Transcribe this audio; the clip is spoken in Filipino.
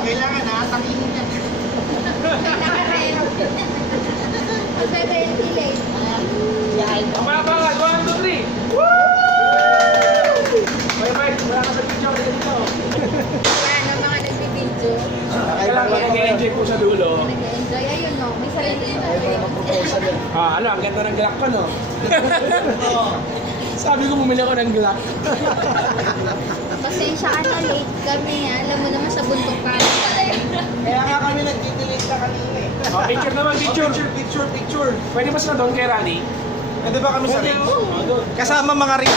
kailangan nakatanginin yan. Naka-rent. Kasi ventilate. Mamaya pa nga, 1, 2, 3! Woo! Bye-bye, wala ka sa video kayo dito. Yan, ang mga nagbibidyo. Kailangan mag-enjoy po sa dulo. Nag-enjoy. Ayun, no. May sarili na. Ano, ang ganda ng Glock ko, no? Sabi ko bumili ako ng Glock. Pasensya ka na late kami. Alam mo naman sa buntok ka. Kaya nga kami nag-delete na kanina eh. Oh, picture naman, picture. Picture. Pwede mas na doon kay Rani? Pwede ba kami sa ring? Kasama mga ring.